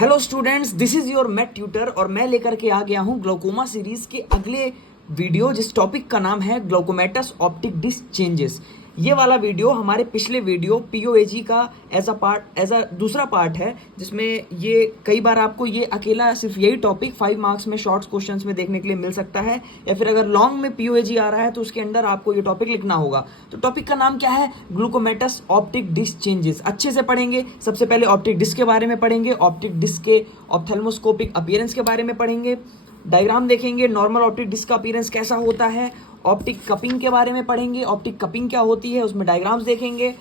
Hello students, this is your math tutor और मैं लेकर के आ गया हूं ग्लाउकोमा सीरीज के अगले वीडियो जिस टॉपिक का नाम है ग्लाउकोमेटस ऑप्टिक डिस्क चेंजेस। ये वाला वीडियो हमारे पिछले वीडियो पीओएजी का एज अ दूसरा पार्ट है, जिसमें ये कई बार आपको ये अकेला सिर्फ यही टॉपिक 5 मार्क्स में शॉर्ट्स क्वेश्चंस में देखने के लिए मिल सकता है, या फिर अगर लॉन्ग में पीओएजी आ रहा है तो उसके अंदर आपको ये टॉपिक लिखना होगा। तो टॉपिक का नाम क्या है? ग्लूकोमेटस ऑप्टिक डिस्क चेंजेस। अच्छे से पढ़ेंगे। सबसे पहले ऑप्टिक डिस्क के बारे में पढ़ेंगे, ऑप्टिक डिस्क के ऑप्थेल्मोस्कोपिक अपीयरेंस के बारे में पढ़ेंगे, डायग्राम देखेंगे, नॉर्मल ऑप्टिक डिस्क का अपीयरेंस कैसा होता है, ऑप्टिक कपिंग के बारे में पढ़ेंगे, ऑप्टिक कपिंग क्या होती है उसमें डायग्राम्स देखेंगे,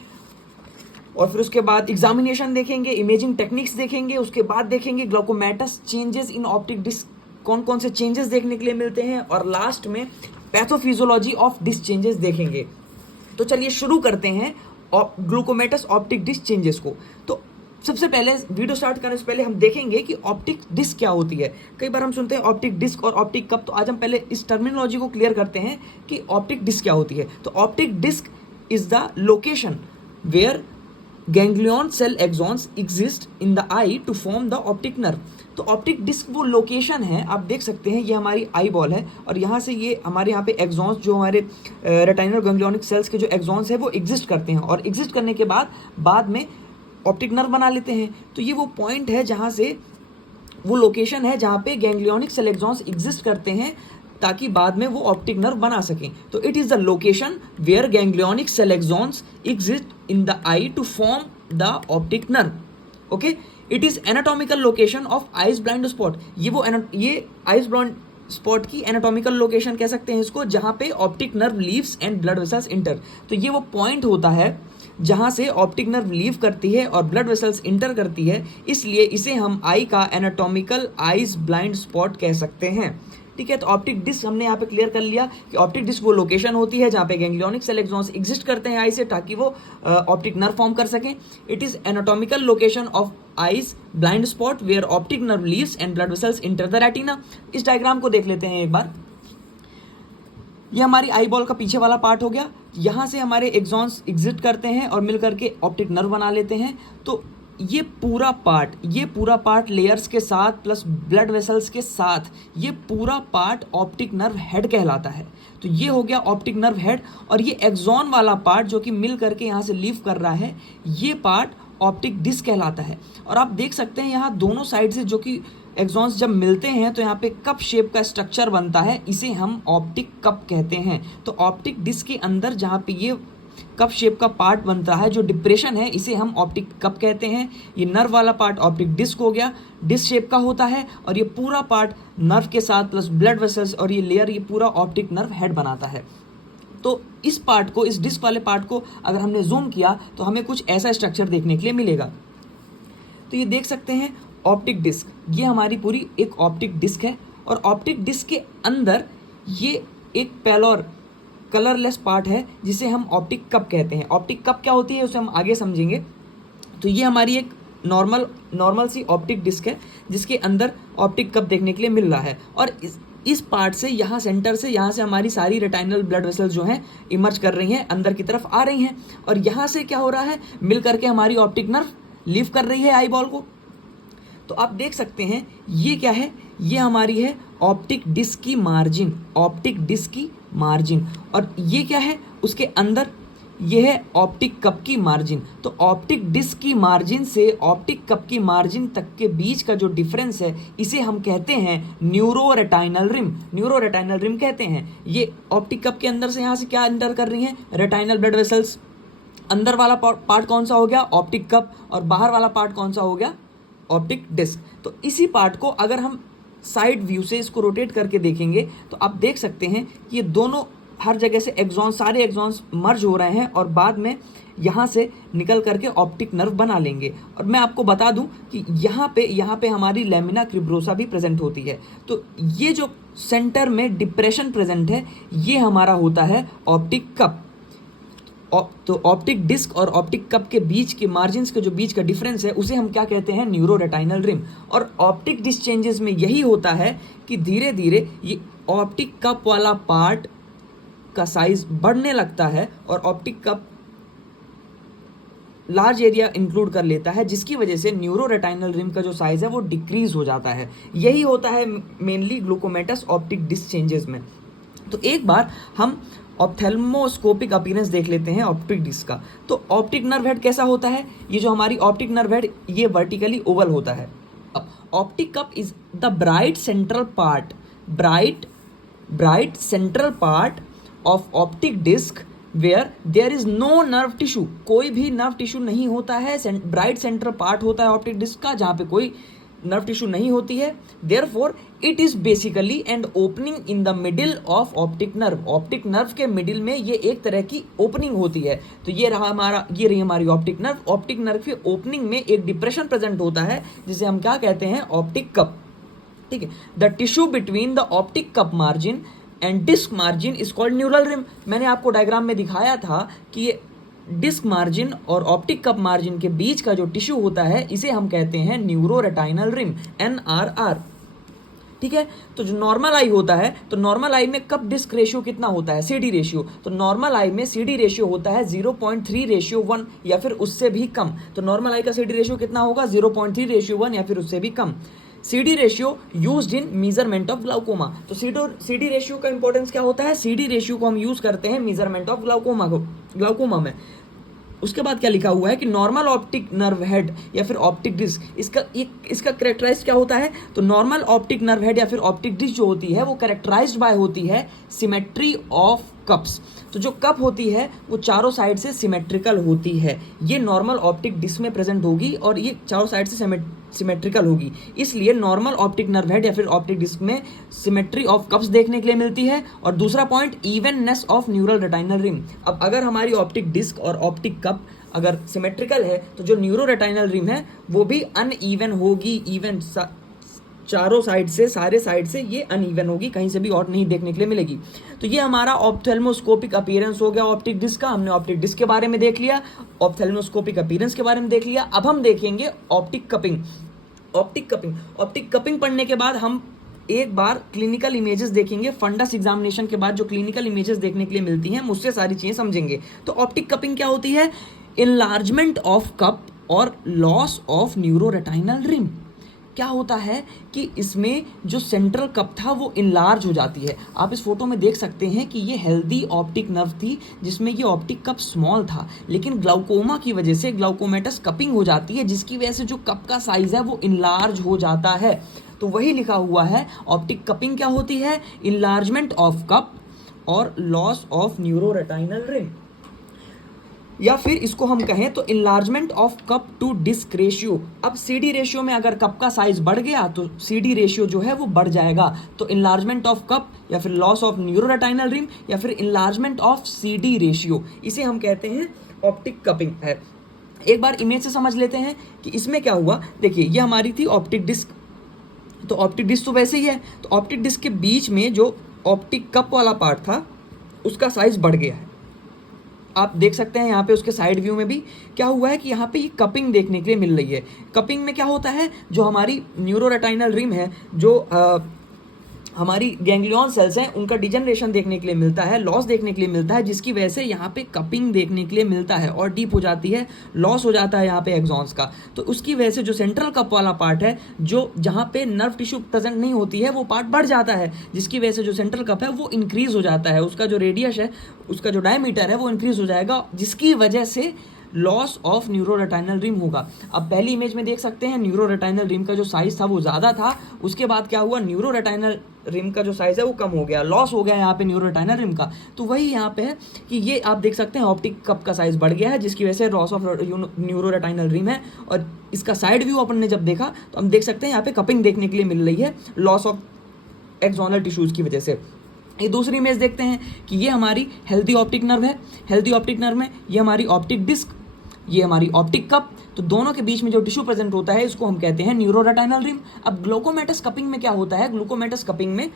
और फिर उसके बाद एग्जामिनेशन देखेंगे, इमेजिंग टेक्निक्स देखेंगे, उसके बाद देखेंगे ग्लाउकोमेटस चेंजेस इन ऑप्टिक डिस्क, कौन कौन से चेंजेस देखने के लिए मिलते हैं, और लास्ट में पैथोफिजियोलॉजी ऑफ डिस्क चेंजेस देखेंगे। तो चलिए शुरू करते हैं ग्लूकोमेटस ऑप्टिक डिस्क चेंजेस को। तो सबसे पहले वीडियो स्टार्ट करने से पहले हम देखेंगे कि ऑप्टिक डिस्क क्या होती है। कई बार हम सुनते हैं ऑप्टिक डिस्क और ऑप्टिक कप, तो आज हम पहले इस टर्मिनोलॉजी को क्लियर करते हैं कि ऑप्टिक डिस्क क्या होती है। तो optic disc is the location where ganglion cell axons exist in the eye to form the optic nerve. तो ऑप्टिक डिस्क वो लोकेशन है, आप देख सकते हैं ये हमारी आई बॉल है और यहाँ से ये हमारे यहाँ पे एक्सॉन्स जो हमारे रेटिनल गैंग्लियोनिक सेल्स के जो एक्सॉन्स है वो एग्जिस्ट करते हैं, और एग्जिस्ट करने के बाद में ऑप्टिक नर्व बना लेते हैं। तो ये वो पॉइंट है जहाँ से, वो लोकेशन है जहाँ पे गैंग्लियोनिक सेल एक्सॉन्स एग्जिस्ट करते हैं ताकि बाद में वो ऑप्टिक नर्व बना सकें। तो it is the location where ganglionic cell axons exist in the eye to form the optic nerve. Okay, it is anatomical location of eyes blind spot. ये आइज ब्लाइंड स्पॉट की anatomical location कह सकते हैं इसको, जहाँ पे optic nerve leaves and blood vessels enter. तो ये वो पॉइंट होता है जहाँ से ऑप्टिक नर्व लीव करती है और ब्लड वेसल्स इंटर करती है, इसलिए इसे हम आई का एनाटॉमिकल आइज ब्लाइंड स्पॉट कह सकते हैं। ठीक है, तो ऑप्टिक डिस्क हमने यहाँ पे क्लियर कर लिया कि ऑप्टिक डिस्क वो लोकेशन होती है जहाँ पे गैंग्लियोनिक सेल एक्सॉन्स एग्जिस्ट करते हैं आई से, ताकि वो ऑप्टिक नर्व फॉर्म कर सकें। It is anatomical location of eyes blind spot where optic nerve leaves and blood vessels enter the retina. इस डायग्राम को देख लेते हैं एक बार। ये हमारी आई बॉल का पीछे वाला पार्ट हो गया, यहाँ से हमारे एक्सॉन्स एग्जिट करते हैं और मिल करके ऑप्टिक नर्व बना लेते हैं। तो ये पूरा पार्ट लेयर्स के साथ प्लस ब्लड वेसल्स के साथ ये पूरा पार्ट ऑप्टिक नर्व हेड कहलाता है। तो ये हो गया ऑप्टिक नर्व हेड, और ये एक्सॉन वाला पार्ट जो कि मिल करके यहाँ से लीव कर रहा है, ये पार्ट ऑप्टिक डिस्क कहलाता है। और आप देख सकते हैं यहाँ दोनों साइड से जो कि एक्सॉन्स जब मिलते हैं तो यहाँ पे कप शेप का स्ट्रक्चर बनता है, इसे हम ऑप्टिक कप कहते हैं। तो ऑप्टिक डिस्क के अंदर जहाँ पे ये कप शेप का पार्ट बनता है, जो डिप्रेशन है, इसे हम ऑप्टिक कप कहते हैं। ये नर्व वाला पार्ट ऑप्टिक डिस्क हो गया, डिस्क शेप का होता है, और ये पूरा पार्ट नर्व के साथ प्लस ब्लड वेसल्स और ये लेयर, ये पूरा ऑप्टिक नर्व हेड बनाता है। तो इस पार्ट को, इस डिस्क वाले पार्ट को अगर हमने जूम किया तो हमें कुछ ऐसा स्ट्रक्चर देखने के लिए मिलेगा। तो ये देख सकते हैं ऑप्टिक डिस्क, ये हमारी पूरी एक ऑप्टिक डिस्क है, और ऑप्टिक डिस्क के अंदर ये एक पेलोर कलरलेस पार्ट है जिसे हम ऑप्टिक कप कहते हैं। ऑप्टिक कप क्या होती है उसे हम आगे समझेंगे। तो ये हमारी एक नॉर्मल सी ऑप्टिक डिस्क है जिसके अंदर ऑप्टिक कप देखने के लिए मिल रहा है, और इस पार्ट से, यहाँ सेंटर से, यहाँ से हमारी सारी रेटिनल ब्लड वेसल्स जो हैं इमर्ज कर रही हैं, अंदर की तरफ आ रही हैं, और यहाँ से क्या हो रहा है, मिल करके हमारी ऑप्टिक नर्व लीव कर रही है आई बॉल को। तो आप देख सकते हैं ये क्या है, ये हमारी है ऑप्टिक डिस्क की मार्जिन, ऑप्टिक डिस्क की मार्जिन, और ये क्या है, उसके अंदर ये है ऑप्टिक कप की मार्जिन। तो ऑप्टिक डिस्क की मार्जिन से ऑप्टिक कप की मार्जिन तक के बीच का जो डिफरेंस है, इसे हम कहते हैं neuro retinal rim. Neuro retinal rim कहते हैं। ये ऑप्टिक कप के अंदर से, यहाँ से क्या अंदर कर रही हैं, रेटाइनल ब्लड वेसल्स। अंदर वाला पार्ट कौन सा हो गया, ऑप्टिक कप, और बाहर वाला पार्ट कौन सा हो गया, ऑप्टिक डिस्क। तो इसी पार्ट को अगर हम साइड व्यू से इसको रोटेट करके देखेंगे तो आप देख सकते हैं कि ये दोनों हर जगह से एक्सॉन्स, सारे एक्सॉन्स मर्ज हो रहे हैं और बाद में यहाँ से निकल करके ऑप्टिक नर्व बना लेंगे। और मैं आपको बता दूं कि यहाँ पे हमारी लेमिना क्रिब्रोसा भी प्रेजेंट होती है। तो ये जो सेंटर में डिप्रेशन प्रेजेंट है, ये हमारा होता है ऑप्टिक कप। तो ऑप्टिक डिस्क और ऑप्टिक कप के बीच के मार्जिन्स के जो बीच का डिफरेंस है, उसे हम क्या कहते हैं, न्यूरो रेटाइनल रिम। और ऑप्टिक डिस्क चेंजेस में यही होता है कि धीरे धीरे ये ऑप्टिक कप वाला पार्ट का साइज बढ़ने लगता है और optic cup large area include कर लेता है, जिसकी वजह से न्यूरो रेटाइनल रिम का जो साइज है वो डिक्रीज हो जाता है। यही होता है मेनली ग्लूकोमेटस ऑप्टिक डिस्क चेंजेस में। तो एक बार हम ऑप्थेल्मोस्कोपिक अपीयरेंस देख लेते हैं ऑप्टिक डिस्क का। तो ऑप्टिक नर्व हेड कैसा होता है? ये जो हमारी ऑप्टिक नर्व हेड ये वर्टिकली ओवल होता है। अब optic cup is the bright central part of optic disc where there is no nerve tissue. कोई भी नर्व टिश्यू नहीं होता है, ब्राइट सेंट्रल पार्ट होता है ऑप्टिक डिस्क का जहाँ पे कोई नर्व टिश्यू नहीं होती है। Therefore it is basically and opening in the middle of optic nerve. Optic nerve के मिडिल में ये एक तरह की ओपनिंग होती है। तो ये रही हमारी ऑप्टिक नर्व। ऑप्टिक नर्व के ओपनिंग में एक डिप्रेशन प्रेजेंट होता है जिसे हम क्या कहते हैं? Optic cup. ठीक है। The tissue between the optic cup margin and disc margin is called neural rim. मैंने आपको डायग्राम में दिखाया था कि ये डिस्क मार्जिन और ऑप्टिक कप मार्जिन के बीच का जो टिश्यू होता है इसे हम कहते हैं न्यूरो रेटाइनल रिम, NRR। ठीक है। तो जो नॉर्मल आई होता है, तो नॉर्मल आई में कप डिस्क रेशियो कितना होता है? CD ratio. तो नॉर्मल आई में CD रेशियो होता है 0.3:1 या फिर उससे भी कम। तो नॉर्मल आई का CD रेशियो कितना होगा? 0.3:1 या फिर उससे भी कम। CD ratio used in measurement of glaucoma. तो CD रेशियो का इंपॉर्टेंस क्या होता है? CD रेशियो को हम यूज करते हैं मेजरमेंट ऑफ ग्लाउकोमा में। उसके बाद क्या लिखा हुआ है कि नॉर्मल ऑप्टिक नर्व हेड या फिर ऑप्टिक डिस्क, इसका कैरेक्टराइज क्या होता है? तो नॉर्मल ऑप्टिक नर्व हेड या फिर ऑप्टिक डिस्क जो होती है वो कैरेक्टराइज्ड बाय होती है सिमेट्री ऑफ कप्स। तो जो कप होती है वो चारों साइड से सिमेट्रिकल होती है। ये नॉर्मल ऑप्टिक डिस्क में प्रेजेंट होगी और ये चारों साइड से सिमेट्रिकल होगी। इसलिए नॉर्मल ऑप्टिक नर्व हेड या फिर ऑप्टिक डिस्क में सिमेट्री ऑफ कप्स देखने के लिए मिलती है। और दूसरा point, evenness of neural retinal rim. अब अगर हमारी ऑप्टिक डिस्क और ऑप्टिक कप अगर सिमेट्रिकल है तो जो न्यूरो रेटाइनल रिम है वो भी अनइवन होगी। इवन चारों साइड से, सारे साइड से ये अनइवन होगी, कहीं से भी और नहीं देखने के लिए मिलेगी। तो ये हमारा ऑप्थेल्मोस्कोपिक अपीयरेंस हो गया ऑप्टिक डिस्क का। हमने ऑप्टिक डिस्क के बारे में देख लिया, ऑप्थेल्मोस्कोपिक अपीयरेंस के बारे में देख लिया। अब हम देखेंगे ऑप्टिक कपिंग। ऑप्टिक कपिंग पढ़ने के बाद हम एक बार क्लिनिकल इमेजेस देखेंगे। फंडस एग्जामिनेशन के बाद जो क्लिनिकल इमेजेस देखने के लिए मिलती हैं, हम उससे सारी चीजें समझेंगे। तो ऑप्टिक कपिंग क्या होती है? इनलार्जमेंट ऑफ कप और loss of neuro retinal rim. क्या होता है कि इसमें जो सेंट्रल कप था वो इनलार्ज हो जाती है। आप इस फोटो में देख सकते हैं कि ये हेल्दी ऑप्टिक नर्व थी जिसमें ये ऑप्टिक कप स्मॉल था, लेकिन ग्लाउकोमा की वजह से ग्लाउकोमेटस कपिंग हो जाती है जिसकी वजह से जो कप का साइज है वो इनलार्ज हो जाता है। तो वही लिखा हुआ है ऑप्टिक कपिंग क्या होती है? इनलार्जमेंट ऑफ कप और loss of neuro retinal rim. या फिर इसको हम कहें तो enlargement of cup to disc ratio. अब CD रेशियो में अगर कप का साइज बढ़ गया तो CD रेशियो जो है वो बढ़ जाएगा। तो इनलार्जमेंट ऑफ कप या फिर loss of neuro retinal rim या फिर इनलार्जमेंट ऑफ CD रेशियो, इसे हम कहते हैं ऑप्टिक कपिंग है। एक बार इमेज से समझ लेते हैं कि इसमें क्या हुआ। देखिए ये हमारी थी ऑप्टिक डिस्क। तो ऑप्टिक डिस्क तो वैसे ही है। तो ऑप्टिक डिस्क के बीच में जो ऑप्टिक कप वाला पार्ट था उसका साइज बढ़ गया है। आप देख सकते हैं यहाँ पे उसके साइड व्यू में भी क्या हुआ है कि यहाँ पे ये कपिंग देखने के लिए मिल रही है। कपिंग में क्या होता है? जो हमारी न्यूरो रेटाइनल रिम है, जो हमारी गैंग्लियन सेल्स हैं, उनका डिजनरेशन देखने के लिए मिलता है, लॉस देखने के लिए मिलता है, जिसकी वजह से यहाँ पे कपिंग देखने के लिए मिलता है और डीप हो जाती है, लॉस हो जाता है यहाँ पे एक्सॉन्स का। तो उसकी वजह से जो सेंट्रल कप वाला पार्ट है, जो जहाँ पे नर्व टिश्यू प्रेजेंट नहीं होती है, वो पार्ट बढ़ जाता है, जिसकी वजह से जो सेंट्रल कप है वो इंक्रीज हो जाता है। उसका जो रेडियस है, उसका जो डायमीटर है वो इंक्रीज हो जाएगा, जिसकी वजह से loss of neuro retinal rim होगा। अब पहली इमेज में देख सकते हैं न्यूरो रेटाइनल रिम का जो साइज था वो ज़्यादा था। उसके बाद क्या हुआ? न्यूरो रेटाइनल रिम का जो साइज है वो कम हो गया, लॉस हो गया यहाँ पे न्यूरो रेटाइनल रिम का। तो वही यहाँ पे है कि ये आप देख सकते हैं ऑप्टिक कप का साइज बढ़ गया है, जिसकी वजह से loss of neuro retinal rim है। और इसका साइड व्यू अपन ने जब देखा तो हम देख सकते हैं यहाँ पे कपिंग देखने के लिए मिल रही है, लॉस ऑफ एक्सोनल टिश्यूज की वजह से। ये दूसरी इमेज देखते हैं कि ये हमारी हेल्दी ऑप्टिक नर्व है। हेल्दी ऑप्टिक नर्व में ये हमारी ऑप्टिक डिस्क, ये हमारी ऑप्टिक कप। तो दोनों के बीच में जो टिश्यू प्रेजेंट होता है इसको हम कहते हैं न्यूरो रेटाइनल रिम। अब ग्लूकोमेटस कपिंग में क्या होता है? ग्लूकोमेटस कपिंग में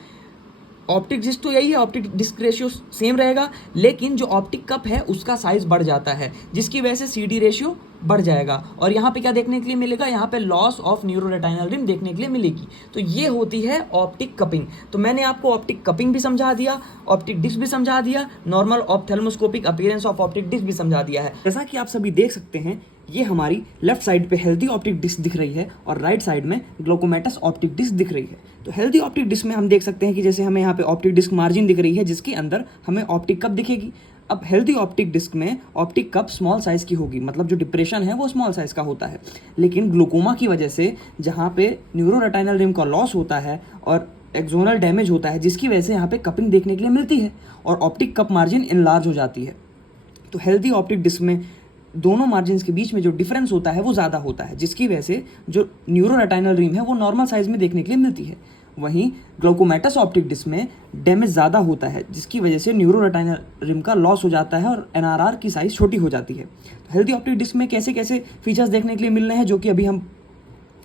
ऑप्टिक डिस्क तो यही है, ऑप्टिक डिस्क रेशियो सेम रहेगा, लेकिन जो ऑप्टिक कप है उसका साइज बढ़ जाता है, जिसकी वजह से CD रेशियो बढ़ जाएगा। और यहाँ पे क्या देखने के लिए मिलेगा? यहाँ पे loss of neuro retinal rim देखने के लिए मिलेगी। तो ये होती है ऑप्टिक कपिंग। तो मैंने आपको ऑप्टिक कपिंग भी समझा दिया, ऑप्टिक डिस्क भी समझा दिया, normal ophthalmoscopic appearance of optic disc भी समझा दिया है। जैसा कि आप सभी देख सकते हैं ये हमारी लेफ्ट साइड पे हेल्दी ऑप्टिक डिस्क दिख रही है और राइट साइड में ग्लूकोमेटस ऑप्टिक डिस्क दिख रही है। तो हेल्दी ऑप्टिक डिस्क में हम देख सकते हैं कि जैसे हमें यहाँ पे ऑप्टिक डिस्क मार्जिन दिख रही है जिसके अंदर हमें ऑप्टिक कप दिखेगी। अब हेल्दी ऑप्टिक डिस्क में ऑप्टिक कप स्मॉल साइज की होगी, मतलब जो डिप्रेशन है वो स्मॉल साइज का होता है। लेकिन ग्लूकोमा की वजह से जहाँ पे न्यूरोरेटाइनल रिम का लॉस होता है और एक्सोनल डैमेज होता है, जिसकी वजह से यहाँ पे कपिंग देखने के लिए मिलती है और ऑप्टिक कप मार्जिन इनलार्ज हो जाती है। तो हेल्दी ऑप्टिक डिस्क में दोनों मार्जिन के बीच में जो डिफरेंस होता है वो ज़्यादा होता है, जिसकी वजह से जो न्यूरोरेटाइनल रिम है वो नॉर्मल साइज में देखने के लिए मिलती है। वहीं ग्लूकोमेटस ऑप्टिक डिस्क में डैमेज ज़्यादा होता है, जिसकी वजह से न्यूरोरेटाइनल रिम का लॉस हो जाता है और एनआरआर की साइज़ छोटी हो जाती है। तो हेल्दी ऑप्टिक डिस्क में कैसे कैसे फीचर्स देखने के लिए मिल रहे हैं जो कि अभी हम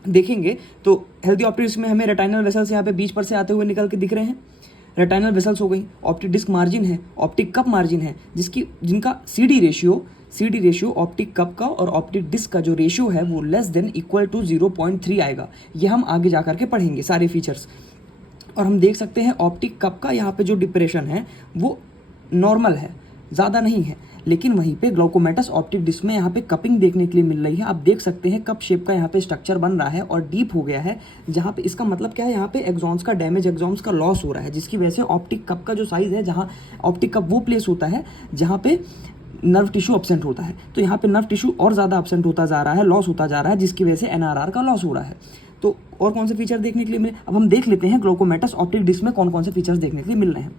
देखेंगे। तो हेल्दी ऑप्टिक डिस्क में हमें रेटाइनल वेसल्स यहाँ पे बीच पर से आते हुए निकल के दिख रहे हैं। रेटाइनल वेसल्स हो गई, ऑप्टिक डिस्क मार्जिन है, ऑप्टिक कप मार्जिन है, जिनका CD रेशियो ऑप्टिक कप का और ऑप्टिक डिस्क का जो रेशियो है वो लेस देन इक्वल टू 0.3 आएगा। ये हम आगे जा करके पढ़ेंगे सारे फीचर्स। और हम देख सकते हैं ऑप्टिक कप का यहाँ पे जो डिप्रेशन है वो नॉर्मल है, ज़्यादा नहीं है। लेकिन वहीं पे ग्लूकोमेटस ऑप्टिक डिस्क में यहाँ पे कपिंग देखने के लिए मिल रही है। आप देख सकते हैं कप शेप का यहाँ पे स्ट्रक्चर बन रहा है और डीप हो गया है, जहाँ पे इसका मतलब क्या है, यहाँ पे एक्सॉन्स का डैमेज, एक्सॉन्स का लॉस हो रहा है, जिसकी वजह से ऑप्टिक कप का जो साइज़ है, जहाँ ऑप्टिक कप वो प्लेस होता है जहाँ पे नर्व टिश्यू एब्सेंट होता है, तो यहाँ पे नर्व टिश्यू और ज़्यादा एब्सेंट होता जा रहा है, लॉस होता जा रहा है, जिसकी वजह से एनआरआर का लॉस हो रहा है। तो और कौन से फीचर देखने के लिए मिले, अब हम देख लेते हैं ग्लूकोमेटस ऑप्टिक डिस्क में कौन कौन से फीचर्स देखने के लिए मिल रहे हैं।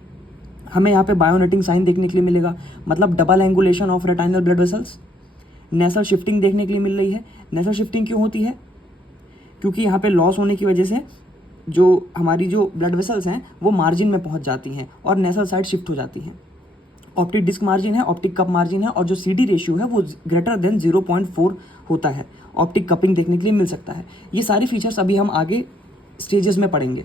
हमें यहाँ पे बायोनेटिंग साइन देखने के लिए मिलेगा, मतलब double angulation of retinal blood vessels. Nasal shifting देखने के लिए मिल रही है। नेसल शिफ्टिंग क्यों होती है? क्योंकि यहाँ पे लॉस होने की वजह से जो हमारी जो ब्लड वेसल्स हैं वो मार्जिन में पहुँच जाती हैं और नेसल साइड शिफ्ट हो जाती हैं। ऑप्टिक डिस्क मार्जिन है, ऑप्टिक कप मार्जिन है और जो CD रेशियो है वो ग्रेटर देन 0.4 होता है। ऑप्टिक कपिंग देखने के लिए मिल सकता है। ये सारी फीचर्स अभी हम आगे स्टेजेस में पढ़ेंगे।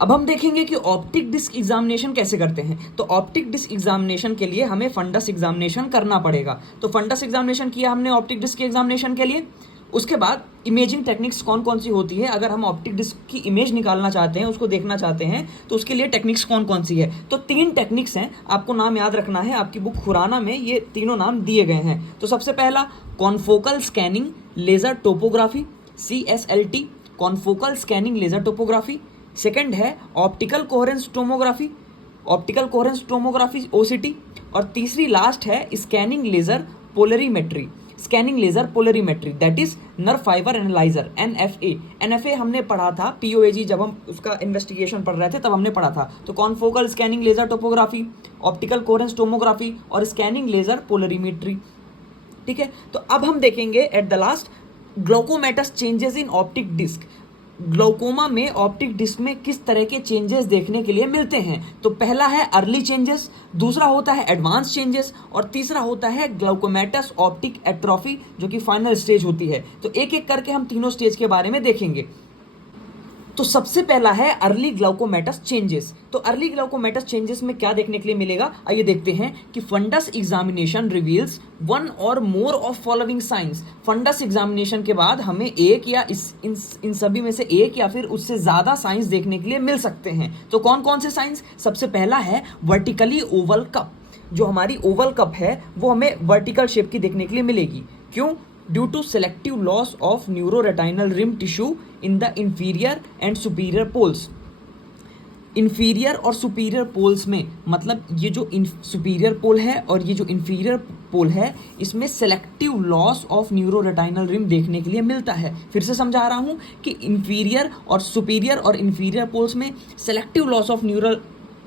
अब हम देखेंगे कि ऑप्टिक डिस्क एग्जामिनेशन कैसे करते हैं। तो ऑप्टिक डिस्क एग्जामिनेशन के लिए हमें फंडस एग्जामिनेशन करना पड़ेगा। तो फंडस एग्जामिनेशन किया हमने ऑप्टिक डिस्क के एग्जामिनेशन के लिए। उसके बाद इमेजिंग टेक्निक्स कौन कौन सी होती है, अगर हम ऑप्टिक डिस्क की इमेज निकालना चाहते हैं, उसको देखना चाहते हैं, तो उसके लिए टेक्निक्स कौन कौन सी है। तो 3 टेक्निक्स हैं, आपको नाम याद रखना है। आपकी बुक खुराना में ये तीनों नाम दिए गए हैं। तो सबसे पहला confocal scanning laser topography, CSLT, confocal scanning laser topography. Second है optical coherence tomography, optical coherence tomography OCT। और तीसरी लास्ट है scanning laser polarimetry, scanning laser polarimetry, that is nerve fibre analyser, NFA हमने पढ़ा था POAG, जब हम उसका इन्वेस्टिगेशन पढ़ रहे थे तब हमने पढ़ा था। तो confocal scanning laser topography, optical coherence tomography और स्कैनिंग लेजर पोलरीमेट्री। ठीक है, तो अब हम देखेंगे at the last glaucomatous changes in optic disc. Glaucoma में ऑप्टिक डिस्क में किस तरह के चेंजेस देखने के लिए मिलते हैं। तो पहला है अर्ली चेंजेस, दूसरा होता है एडवांस चेंजेस और तीसरा होता है ग्लूकोमेटस ऑप्टिक एट्रोफी, जो कि फाइनल स्टेज होती है। तो एक एक करके हम तीनों स्टेज के बारे में देखेंगे। तो सबसे पहला है अर्ली ग्लूकोमेटस चेंजेस। तो अर्ली ग्लूकोमेटस चेंजेस में क्या देखने के लिए मिलेगा, आइए देखते हैं कि fundus examination reveals one or more of following signs. Fundus examination के बाद हमें एक या इन सभी में से एक या फिर उससे ज्यादा साइंस देखने के लिए मिल सकते हैं। तो कौन कौन से साइंस? सबसे पहला है वर्टिकली ओवल कप। जो हमारी ओवल कप है वो हमें वर्टिकल शेप की देखने के लिए मिलेगी। क्यों? Due to selective loss of neuroretinal rim tissue in the inferior and superior poles. Inferior और सुपीरियर पोल्स में, मतलब ये जो सुपीरियर पोल है और ये जो इंफीरियर पोल है, इसमें selective loss of neuroretinal rim देखने के लिए मिलता है। फिर से समझा रहा हूँ कि इंफीरियर और सुपीरियर और इंफीरियर पोल्स में selective loss of neural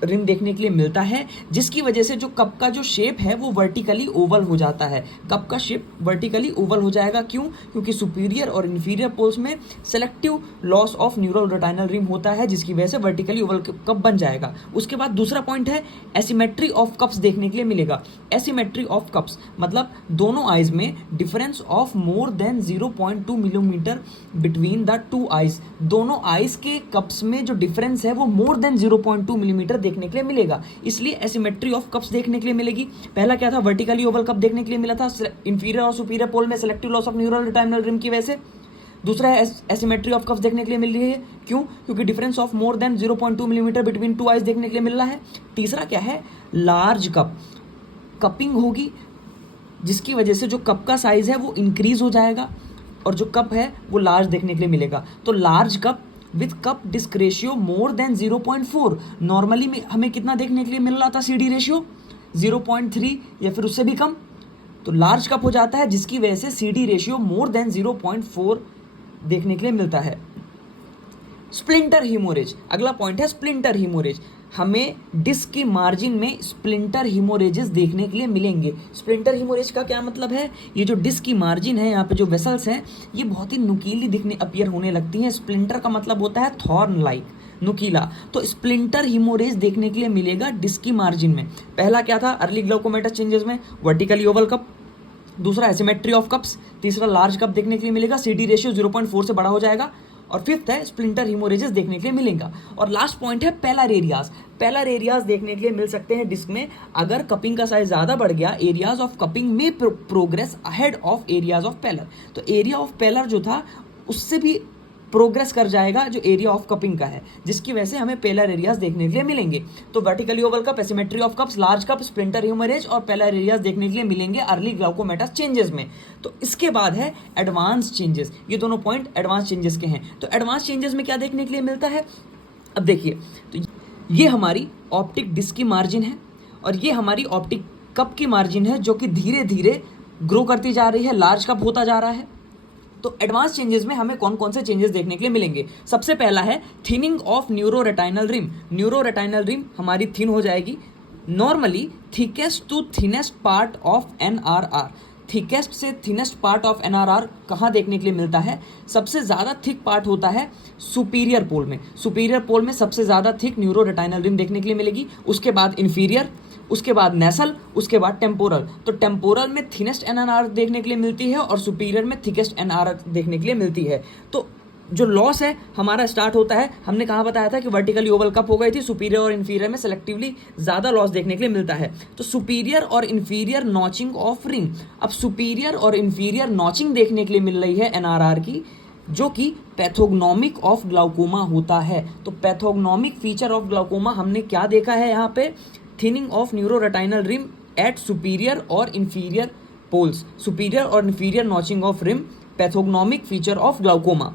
rim देखने के लिए मिलता है, जिसकी वजह से जो कप का जो शेप है वो वर्टिकली ओवल हो जाता है। कप का शेप वर्टिकली ओवल हो जाएगा। क्यों? क्योंकि सुपीरियर और इंफीरियर पोल्स में selective loss of neural retinal rim होता है, जिसकी वजह से वर्टिकली ओवल कप बन जाएगा। उसके बाद दूसरा पॉइंट है एसिमेट्री ऑफ कप्स देखने के लिए मिलेगा। एसिमेट्री ऑफ कप्स मतलब दोनों आइज में difference of more than 0.2 millimetre between the two eyes. दोनों आइज के कप्स में जो डिफरेंस है वो मोर देन 0.2 मिलीमीटर देखने के लिए मिलेगा, इसलिए एसिमेट्री ऑफ कप्स देखने के लिए मिलेगी। पहला क्या था? वर्टिकली ओवल कप देखने के लिए मिला था इंफीरियर और सुपीरियर पोल में selective loss of neural retinal rim की वजह से। दूसरा है एसिमेट्री ऑफ कप्स देखने के लिए मिल रही है। क्यों? क्योंकि difference of more than 0.2 millimetre between two eyes देखने के लिए मिल रहा है। तीसरा क्या है? लार्ज कप, कपिंग होगी जिसकी वजह से जो कप का साइज़ है वो इंक्रीज हो जाएगा और जो कप है वो लार्ज देखने के लिए मिलेगा। तो large cup with cup disc ratio more than 0.4, normally में हमें कितना देखने के लिए मिल रहा था CD रेशियो 0.3 या फिर उससे भी कम, तो लार्ज कप हो जाता है जिसकी वजह से CD रेशियो मोर देन 0.4 देखने के लिए मिलता है। स्प्लिंटर हीमोरेज, अगला पॉइंट है स्प्लिंटर हीमोरेज। हमें डिस्क की मार्जिन में स्प्लिंटर हीमोरेजेस देखने के लिए मिलेंगे। स्प्लिंटर हीमोरेज का क्या मतलब है? ये जो डिस्क की मार्जिन है, यहाँ पे जो वेसल्स हैं, ये बहुत ही नुकीली दिखने अपीयर होने लगती हैं। स्प्लिंटर का मतलब होता है थॉर्न लाइक, नुकीला। तो स्प्लिंटर हीमोरेज देखने के लिए मिलेगा डिस्क की मार्जिन में। पहला क्या था अर्ली ग्लाइकोमेटस चेंजेस में? वर्टिकली ओवल कप, दूसरा एसिमेट्री ऑफ कप्स, तीसरा लार्ज कप देखने के लिए मिलेगा, CD रेशियो 0.4 से बड़ा हो जाएगा, और फिफ्थ है स्प्लिंटर हीमोरेजेस देखने के लिए मिलेगा। और लास्ट पॉइंट है पेलर एरियाज। पेलर एरियाज देखने के लिए मिल सकते हैं डिस्क में अगर कपिंग का साइज ज़्यादा बढ़ गया। एरियाज ऑफ कपिंग में progress ahead of areas of pallor. तो एरिया ऑफ पेलर जो था उससे भी प्रोग्रेस कर जाएगा जो एरिया ऑफ कपिंग का है, जिसकी वजह से हमें पेलर एरियाज देखने के लिए मिलेंगे। तो vertically oval cup, asymmetry of cups, large cup, splinter haemorrhage और पेलर एरियाज देखने के लिए मिलेंगे अर्ली ग्लाइकोमेटस चेंजेस में। तो इसके बाद है एडवांस चेंजेस। ये दोनों पॉइंट एडवांस चेंजेस के हैं। तो एडवांस चेंजेस में क्या देखने के लिए मिलता है? अब देखिए, तो ये हमारी ऑप्टिक डिस्क की मार्जिन है और ये हमारी ऑप्टिक कप की मार्जिन है, जो कि धीरे धीरे ग्रो करती जा रही है, लार्ज कप होता जा रहा है। तो एडवांस चेंजेस में हमें कौन कौन से चेंजेस देखने के लिए मिलेंगे? सबसे पहला है thinning of neuroretinal rim. Neuroretinal rim हमारी थिन हो जाएगी। Normally thickest to thinnest part of NRR, thickest से थिनेस्ट पार्ट ऑफ NRR कहाँ देखने के लिए मिलता है? सबसे ज़्यादा थिक पार्ट होता है सुपीरियर पोल में। सुपीरियर पोल में सबसे ज़्यादा थिक न्यूरोरेटाइनल रिम देखने के लिए मिलेगी। उसके बाद इन्फीरियर, उसके बाद नेसल, उसके बाद टेम्पोरल। तो टेम्पोरल में थिनेस्ट NRR देखने के लिए मिलती है और सुपीरियर में थिकेस्ट NRR देखने के लिए मिलती है। तो जो लॉस है हमारा स्टार्ट होता है, हमने कहाँ बताया था कि वर्टिकली ओवल कप हो गई थी, सुपीरियर और इन्फीरियर में सेलेक्टिवली ज़्यादा लॉस देखने के लिए मिलता है। तो सुपीरियर और इन्फीरियर नॉचिंग ऑफ रिंग। अब सुपीरियर और इन्फीरियर नॉचिंग देखने के लिए मिल रही है NRR की, जो कि पैथोग्नोमिक ऑफ ग्लाउकोमा होता है। तो पैथोग्नोमिक फीचर ऑफ ग्लाउकोमा हमने क्या देखा है यहाँ पे? Thinning of neuroretinal rim at superior और इन्फीरियर पोल्स। सुपीरियर और inferior notching of rim, pathognomic feature of glaucoma.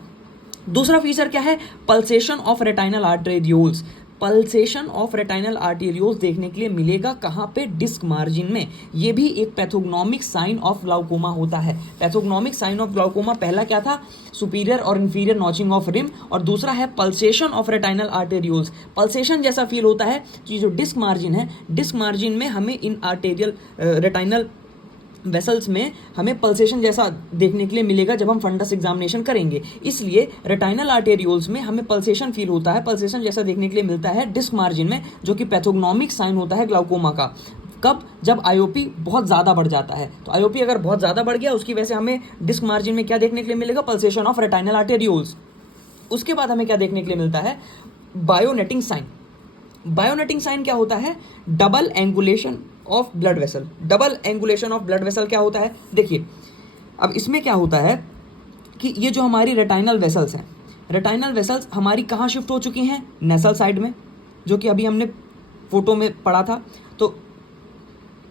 दूसरा फीचर क्या है? Pulsation of retinal arterioles. Pulsation of retinal arterioles देखने के लिए मिलेगा कहाँ पे? डिस्क मार्जिन में। ये भी एक पैथोग्नोमिक साइन ऑफ ग्लाउकोमा होता है। पैथोग्नोमिक साइन ऑफ ग्लाउकोमा पहला क्या था? सुपीरियर और इन्फीरियर नॉचिंग ऑफ रिम, और दूसरा है pulsation of retinal arterioles. Pulsation जैसा फील होता है कि जो डिस्क मार्जिन है, डिस्क मार्जिन में हमें इन आर्टेरियल रेटाइनल वेसल्स में हमें पल्सेशन जैसा देखने के लिए मिलेगा जब हम फंडस एग्जामिनेशन करेंगे। इसलिए रेटाइनल आर्टेरियोल्स में हमें पल्सेशन फील होता है, पल्सेशन जैसा देखने के लिए मिलता है डिस्क मार्जिन में, जो कि पैथोग्नोमिक साइन होता है ग्लाउकोमा का। कब? जब IOP बहुत ज़्यादा बढ़ जाता है। तो IOP अगर बहुत ज़्यादा बढ़ गया, उसकी वजह से हमें डिस्क मार्जिन में क्या देखने के लिए मिलेगा? Pulsation of retinal arterioles. उसके बाद हमें क्या देखने के लिए मिलता है? बायोनेटिंग साइन। बायोनेटिंग साइन क्या होता है? Double angulation of blood vessel. Double angulation of blood vessel क्या होता है? देखिए, अब इसमें क्या होता है कि ये जो हमारी रेटाइनल वेसल्स हैं, रेटाइनल वेसल्स हमारी कहाँ शिफ्ट हो चुकी हैं? नेसल साइड में, जो कि अभी हमने फोटो में पढ़ा था। तो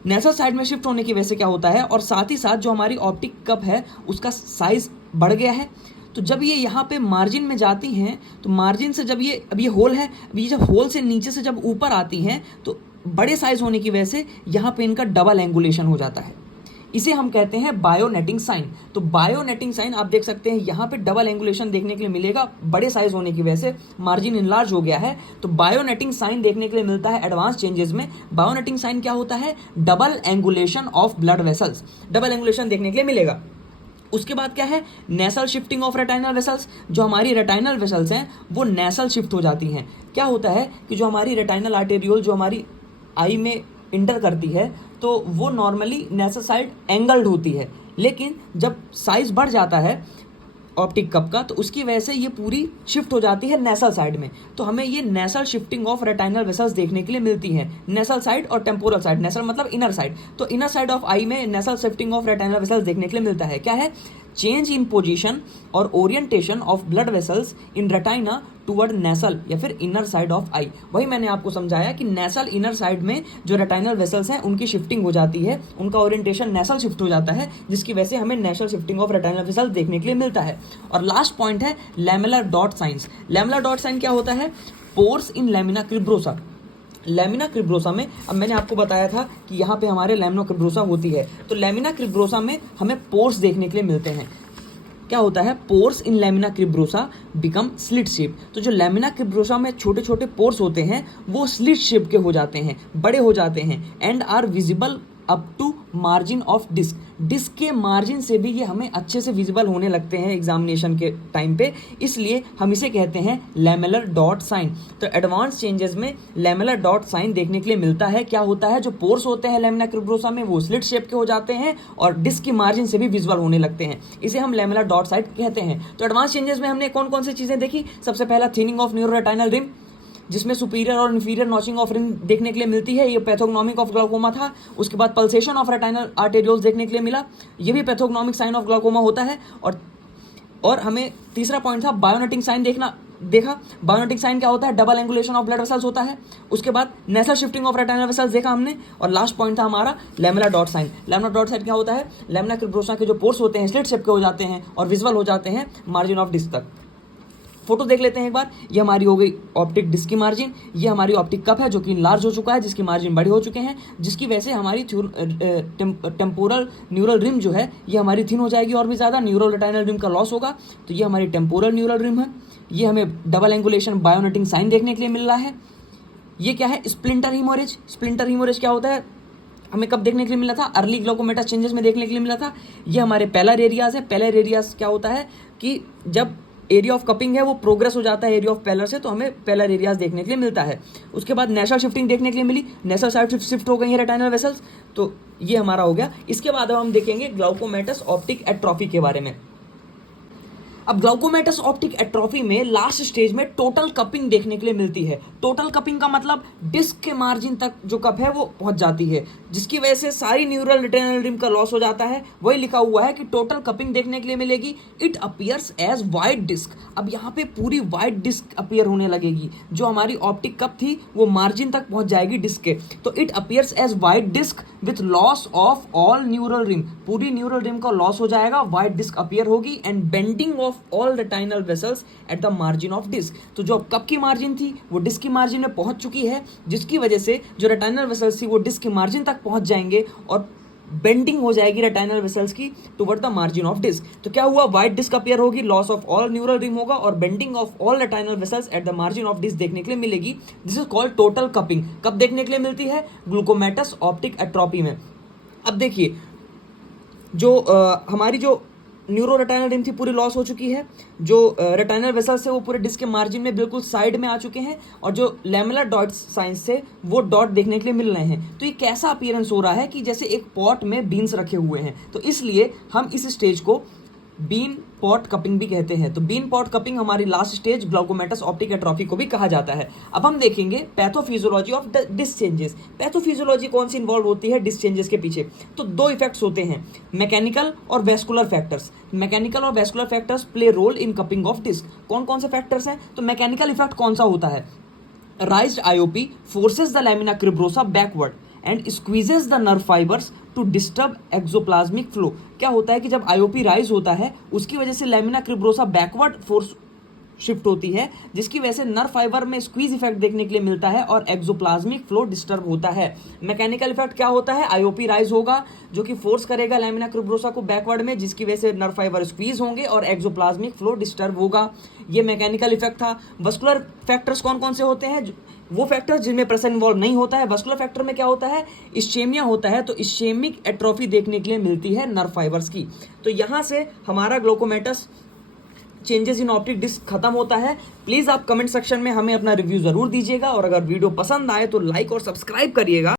नेसल साइड में शिफ्ट होने की वजह से क्या होता है, और साथ ही साथ जो हमारी ऑप्टिक कप है उसका साइज बढ़ गया है। तो जब ये यहाँ पे मार्जिन में जाती हैं, तो मार्जिन से जब ये, अब ये होल है, अब ये जब होल से नीचे से जब ऊपर आती हैं, तो बड़े साइज होने की वजह से यहाँ पे इनका डबल एंगुलेशन हो जाता है। इसे हम कहते हैं बायोनेटिंग साइन। तो बायोनेटिंग साइन आप देख सकते हैं, यहाँ पे डबल एंगुलेशन देखने के लिए मिलेगा, बड़े साइज होने की वजह से मार्जिन इनलार्ज हो गया है। तो बायोनेटिंग साइन देखने के लिए मिलता है एडवांस चेंजेस में। बायोनेटिंग साइन क्या होता है? Double angulation of blood vessels, double angulation देखने के लिए मिलेगा। उसके बाद क्या है? नेसल शिफ्टिंग ऑफ रेटाइनल वेसल्स। जो हमारी रेटाइनल वेसल्स हैं वो नेसल शिफ्ट हो जाती हैं। क्या होता है कि जो हमारी रेटाइनल आर्टेरियोल जो हमारी आई में इंटर करती है, तो वो नॉर्मली नेसल साइड एंगल्ड होती है, लेकिन जब साइज बढ़ जाता है ऑप्टिक कप का, तो उसकी वजह से ये पूरी शिफ्ट हो जाती है नेसल साइड में। तो हमें ये nasal shifting of retinal vessels देखने के लिए मिलती हैं, नेसल साइड और टेम्पोरल साइड। नेसल मतलब इनर साइड, तो इनर साइड ऑफ आई में nasal shifting of retinal vessels देखने के लिए मिलता है। क्या है? चेंज इन पोजीशन और orientation of blood vessels in retina toward nasal या फिर इनर साइड ऑफ आई। वही मैंने आपको समझाया कि नेसल इनर साइड में जो रेटाइनल वेसल्स हैं उनकी शिफ्टिंग हो जाती है, उनका ओरिएंटेशन नेसल शिफ्ट हो जाता है, जिसकी वजह से हमें nasal shifting of retinal vessels देखने के लिए मिलता है। और लास्ट पॉइंट है lamellar dot signs. Lamellar dot sign क्या होता है? Pores in lamina cribrosa. Lamina cribrosa में, अब मैंने आपको बताया था कि यहाँ पे हमारे लैमिना क्रिब्रोसा होती है, तो लैमिना क्रिब्रोसा में हमें पोर्स देखने के लिए मिलते हैं। क्या होता है? Pores in lamina क्रिब्रोसा become slit shape. तो जो लैमिना क्रिब्रोसा में छोटे छोटे पोर्स होते हैं वो स्लिट शेप के हो जाते हैं, बड़े हो जाते हैं, and are visible up to margin of disc. Disc के मार्जिन से भी ये हमें अच्छे से विजिबल होने लगते हैं एग्जामिनेशन के टाइम पे, इसलिए हम इसे कहते हैं लैमेलर डॉट साइन। तो एडवांस चेंजेस में लैमेलर डॉट साइन देखने के लिए मिलता है। क्या होता है? जो पोर्स होते हैं लैमिना क्रिब्रोसा में वो स्लिट शेप के हो जाते हैं और डिस्क की मार्जिन से भी विजिबल होने लगते हैं, इसे हम लैमेलर डॉट साइन कहते हैं। तो एडवांस चेंजेस में हमने कौन कौन सी चीजें देखी? सबसे पहला थिनिंग ऑफ न्यूरोरेटाइनल रिम, जिसमें सुपीरियर और इन्फीरियर नॉचिंग ऑफ रिम देखने के लिए मिलती है, ये पैथोग्नोमिक ऑफ ग्लाउकोमा था। उसके बाद पल्सेशन ऑफ रेटाइनल आर्टेरियोल्स देखने के लिए मिला, ये भी पैथोग्नोमिक साइन ऑफ ग्लाउकोमा होता है। और हमें तीसरा पॉइंट था बायोनेटिक साइन देखा। बायोनेटिक साइन क्या होता है? Double angulation of blood vessels होता है। उसके बाद nasal shifting of retinal vessels देखा हमने, और लास्ट पॉइंट था हमारा lamellar dot sign. Lamellar dot sign क्या होता है? लैमिना क्रिब्रोसा के जो पोर्स होते हैं स्लिट शेप के हो जाते हैं और विजुअल हो जाते हैं मार्जिन ऑफ डिस्क तक। फोटो देख लेते हैं एक बार। ये हमारी हो गई ऑप्टिक डिस्क की मार्जिन, ये हमारी ऑप्टिक कप है जो कि लार्ज हो चुका है, जिसकी मार्जिन बड़े हो चुके हैं, जिसकी वजह से हमारी टेम्पोरल न्यूरल रिम जो है ये हमारी थिन हो जाएगी और भी ज़्यादा, न्यूरल रेटाइनल रिम का लॉस होगा। तो ये हमारी टेम्पोरल न्यूरल रिम है। ये हमें डबल एंगुलेशन बायोनेटिंग साइन देखने के लिए मिल रहा है। ये क्या है? Splinter haemorrhage. स्प्लिंटर हीमोरेज क्या होता है? हमें कब देखने के लिए मिला था? अर्ली ग्लाइकोमेटा चेंजेस में देखने के लिए मिला था। ये हमारे पेलर एरियाज है। पेलर एरियाज क्या होता है कि जब एरिया ऑफ कपिंग है वो प्रोग्रेस हो जाता है एरिया ऑफ पेलर से, तो हमें पेलर एरियाज देखने के लिए मिलता है। उसके बाद नेशनल शिफ्टिंग देखने के लिए मिली, नेशनल साइड शिफ्ट हो गई है रेटाइनल वेसल्स, तो ये हमारा हो गया। इसके बाद अब हम देखेंगे ग्लाइकोमेटस ऑप्टिक एट्रोफी के बारे में। अब ग्लाइकोमेटस ऑप्टिक एट्रोफी में लास्ट स्टेज में टोटल कपिंग देखने के लिए मिलती है। टोटल कपिंग का मतलब डिस्क के मार्जिन तक जो कप है वो पहुंच जाती है, जिसकी वजह से सारी न्यूरल रेटिनल रिम का लॉस हो जाता है। वही लिखा हुआ है कि टोटल कपिंग देखने के लिए मिलेगी। It appears as white disc. अब यहाँ पे पूरी वाइट डिस्क अपीयर होने लगेगी। जो हमारी ऑप्टिक कप थी वो मार्जिन तक पहुंच जाएगी डिस्क के, तो it appears as white disc with loss of all neural rim. पूरी न्यूरल रिम का लॉस हो जाएगा, वाइट डिस्क अपीयर होगी, and bending of all retinal vessels at the margin of disc. तो जो कप की मार्जिन थी वो डिस्क की मार्जिन में पहुंच चुकी है, जिसकी वजह से जो रेटाइनल वेसल्स थी वो डिस्क की मार्जिन तक पहुंच जाएंगे और बेंडिंग हो जाएगी रेटाइनल वेसल्स की toward the margin of disc. तो क्या हुआ? वाइट डिस्क अपीयर होगी, loss of all neural rim होगा और bending of all retinal vessels at the margin of disc देखने के लिए मिलेगी। This is called total cupping. कब देखने के लिए मिलती है? ग्लूकोमेटस ऑप्टिक एट्रोफी में। अब देखिए, जो हमारी जो न्यूरो रेटाइनल रिम थी पूरी लॉस हो चुकी है, जो रेटाइनल वेसल्स है वो पूरे डिस्क के मार्जिन में बिल्कुल साइड में आ चुके हैं, और जो लैमेलर डॉट साइंस से वो डॉट देखने के लिए मिल रहे हैं। तो ये कैसा अपीयरेंस हो रहा है कि जैसे एक पॉट में बीन्स रखे हुए हैं, तो इसलिए हम इस स्टेज को बीन पॉट कपिंग भी कहते हैं। तो बीन पॉट कपिंग हमारी last stage glaucomatous optic atrophy को भी कहा जाता है। अब हम देखेंगे pathophysiology of disc changes. Pathophysiology कौन सी इन्वॉल्व होती है डिस्क चेंजेस के पीछे? तो दो इफेक्ट्स होते हैं, मैकेनिकल और वेस्कुलर फैक्टर्स। मैकेनिकल और vascular factors play role in cupping of disc. कौन कौन से फैक्टर्स हैं? तो मैकेनिकल इफेक्ट कौन सा होता है? Raised IOP forces the lamina cribrosa backward and squeezes the nerve fibres to disturb axoplasmic flow. क्या होता है कि जब आईओपी राइज होता है उसकी वजह से lamina cribrosa backward force shift होती है, जिसकी वजह से नर्व फाइबर में स्क्वीज इफेक्ट देखने के लिए मिलता है और एक्सोप्लाज्मिक फ्लो डिस्टर्ब होता है। मैकेनिकल इफेक्ट क्या होता है? आईओपी राइज होगा जो कि फोर्स करेगा लैमिना क्रिब्रोसा को बैकवर्ड में, जिसकी वजह से नर्व फाइबर स्क्वीज होंगे और एक्सोप्लाज्मिक फ्लो डिस्टर्ब होगा। ये मैकेनिकल इफेक्ट था। वस्कुलर फैक्टर्स कौन कौन से होते हैं? वो फैक्टर्स जिनमें प्रेशर इन्वॉल्व नहीं होता है। वस्कुलर फैक्टर में क्या होता है? इस्चेमिया होता है, तो इस्चेमिक एट्रोफी देखने के लिए मिलती है नर्व फाइबर्स की। तो यहाँ से हमारा ग्लाइकोमेटस चेंजेस इन ऑप्टिक डिस्क खत्म होता है। प्लीज आप कमेंट सेक्शन में हमें अपना रिव्यू जरूर दीजिएगा, और अगर वीडियो पसंद आए तो लाइक और सब्सक्राइब करिएगा।